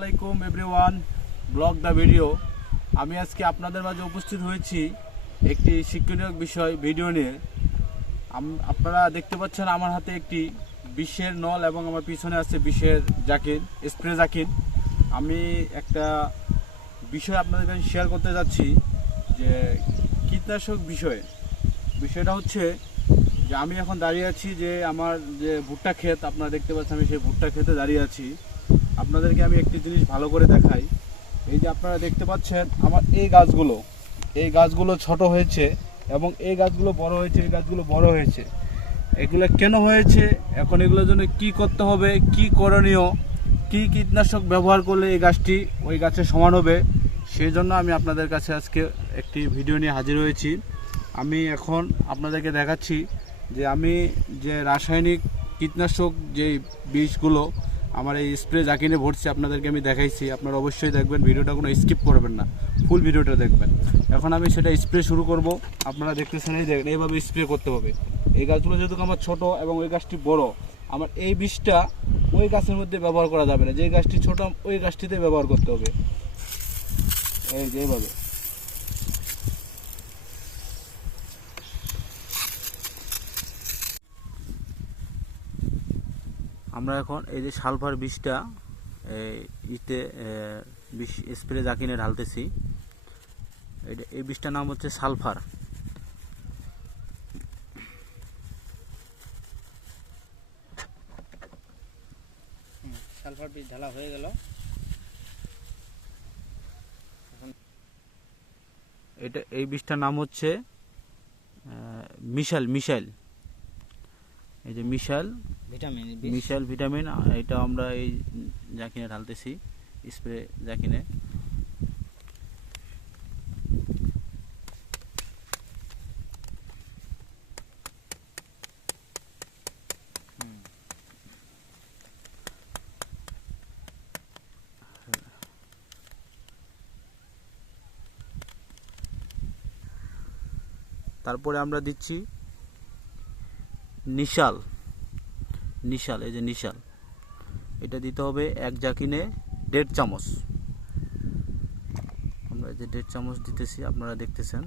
আলাইকুম everyone, blog the video. আমি আজকে আপনাদের মাঝে উপস্থিত হয়েছি একটি শিক্ষণীয় বিষয়, ভিডিও নিয়ে। আপনারা দেখতে পাচ্ছেন আমার হাতে একটি বিষের নল এবং আমার পিছনে আছে বিষের জাকির, স্প্রে জাকির। আমি একটা বিষয় আপনাদের কাছে শেয়ার করতে যাচ্ছি যে কীটনাশক বিষয়ে। বিষয়টা হচ্ছে যে আমি এখন দাঁড়িয়ে আছি যে আমার যে ভুট্টা ক্ষেত, আপনারা দেখতে পাচ্ছেন আমি সেই ভুট্টা ক্ষেতে দাঁড়িয়ে আছি। আপনাদেরকে আমি একটি জিনিস ভালো করে দেখাই। এই যে আপনারা দেখতে পাচ্ছেন, আমার এই গাছগুলো এই গাছগুলো ছোট হয়েছে এবং এই গাছগুলো বড় হয়েছে, এই গাছগুলো বড় হয়েছে। এগুলো কেন হয়েছে? এখন এগুলোর জন্য কি করতে হবে? কি করণীয়? কি কীটনাশক ব্যবহার করলে এই গাছটি ওই গাছের সমান হবে? সেই জন্য আমি আপনাদের কাছে আজকে একটি ভিডিও নিয়ে হাজির হয়েছি। আমি এখন আপনাদেরকে দেখাচ্ছি যে আমি যে রাসায়নিক কীটনাশক যে বীজগুলো আমার এই স্প্রে যা কিনে ভরছি, আপনাদেরকে আমি দেখাইছি, আপনারা অবশ্যই দেখবেন, ভিডিওটা কোনো স্কিপ করবেন না ফুল ভিডিওটা দেখবেন। এখন আমি সেটা স্প্রে শুরু করব, আপনারা দেখতেছেন এই দেখেন, এইভাবে স্প্রে করতে হবে। এই গাছগুলো যেহেতু আমার ছোট এবং ওই গাছটি বড়, আমার এই বীজটা ওই গাছের মধ্যে ব্যবহার করা যাবে না। যে গাছটি ছোট, ওই গাছটিতে ব্যবহার করতে হবে। এই যে এইভাবে। আমরা এখন এই যে সালফার বিষটা ইতে বিষ স্প্রে জাকিনে ঢালতেছি। এটা এই বিষটার নাম হচ্ছে সালফার। সালফার বীজ ঢালা হয়ে গেল। এটা এই বিষটার নাম হচ্ছে মিশাল মিশাইল। এই যে মিশাল ভিটামিন মিশাল ভিটামিন এটা আমরা এই জাকিনে ঢালতেছি স্প্রে জাকিনে। তারপরে আমরা দিচ্ছি নিশাল। নিশাল, এই যে নিশাল। এটা দিতে হবে এক জাকিনে দেড় চামচ। আমরা এই যে দেড় চামচ দিতেছি, আপনারা দেখতেছেন।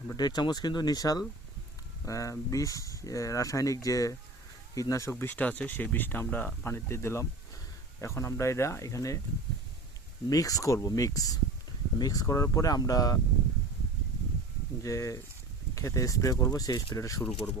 আমরা দেড় চামচ কিন্তু নিশাল বিষ রাসায়নিক যে কীটনাশক বিষটা আছে, সেই বিষটা আমরা পানিতে দিলাম। এখন আমরা এটা এখানে মিক্স করব, মিক্স। মিক্স করার পরে আমরা যে খেতে স্প্রে করব, সেই স্প্রেটা শুরু করব।